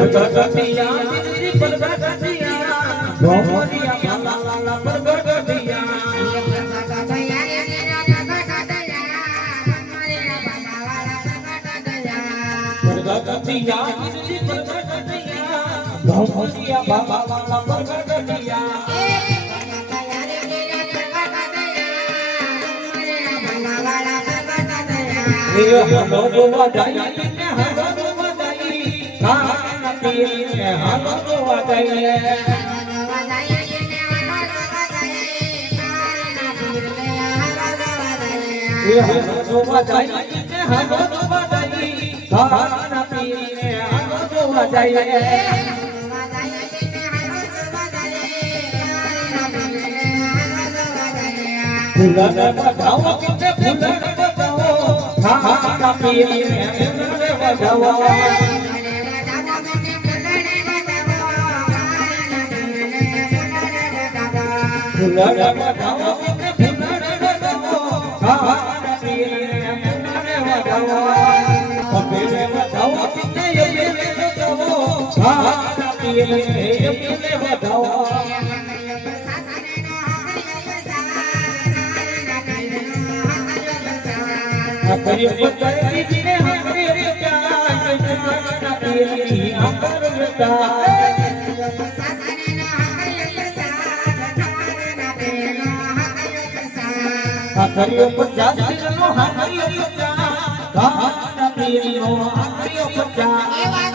પરગટિયા દીદી પરગટિયા ભોમરિયા લાલા પરગટિયા પરગટિયા દીદી પરગટિયા ભોમરિયા લાલા પરગટિયા હલો જોવા જાય ને હલો જોવા જાય ખાના પીને હલો જોવા જાય હલો જોવા જાય ને હલો જોવા જાય ખાના પીને હલો જોવા જાય ફૂલને બતાવો કે ફૂલને બતાવો ખાના પીને ફૂલને બતાવો ફૂલને બતાવો કે ફૂલને બતાવો ખાના પીને ફૂલને બતાવો અબેને બતાવો કે અબેને બતાવો ખાના પીને ફૂલને બતાવો હરિ પતરી જીને હરિ પ્યાર જમાના તેરી અમર વિતા હરિ પચાસ નો હરિ પ્યાર ગાના તેરી નો હરિ પચાસ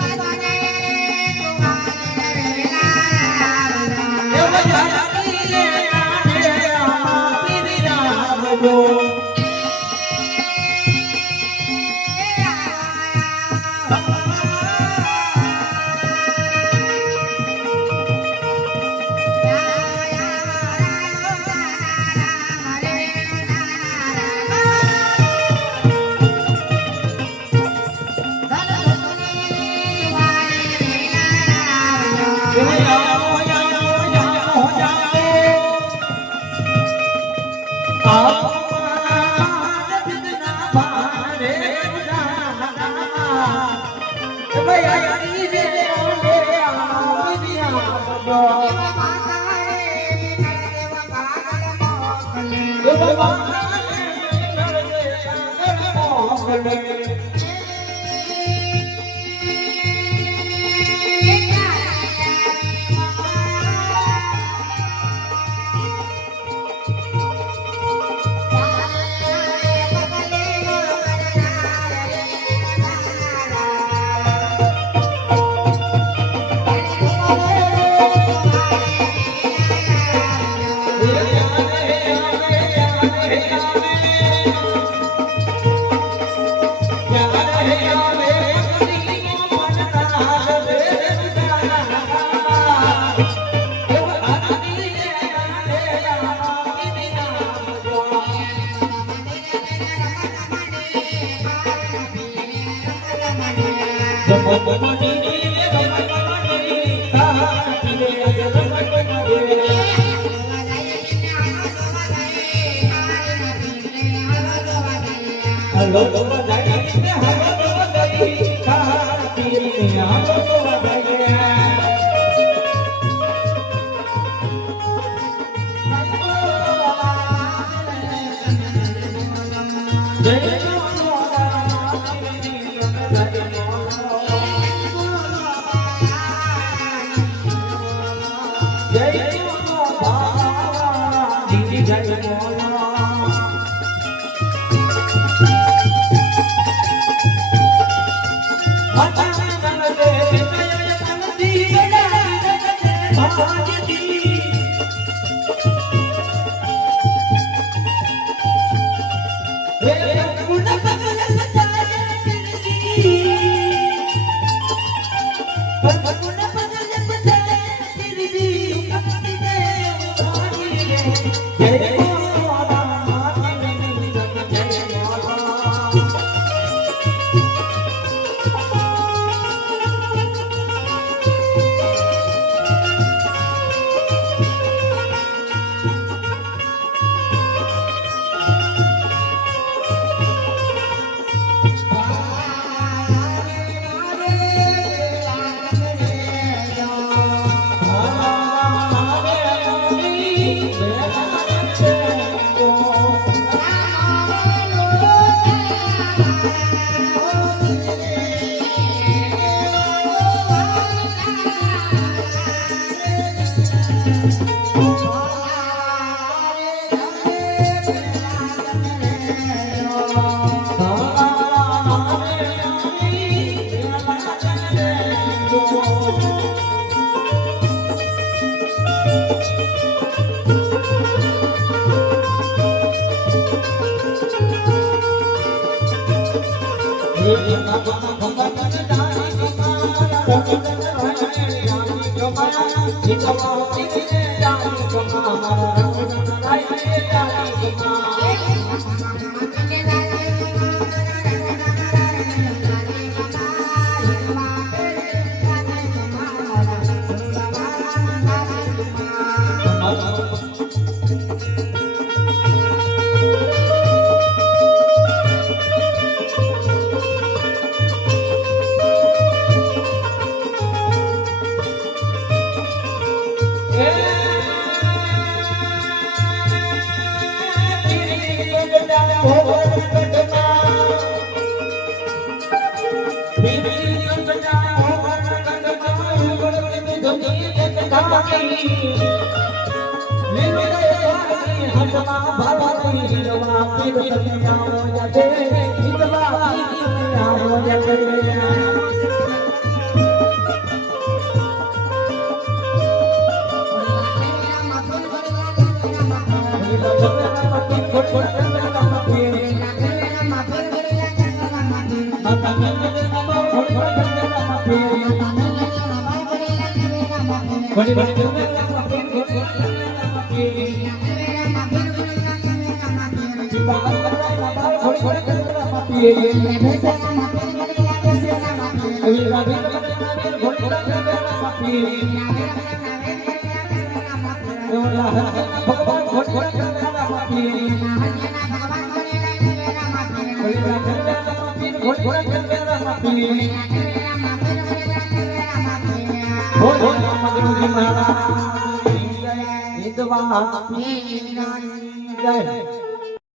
વિદ્વા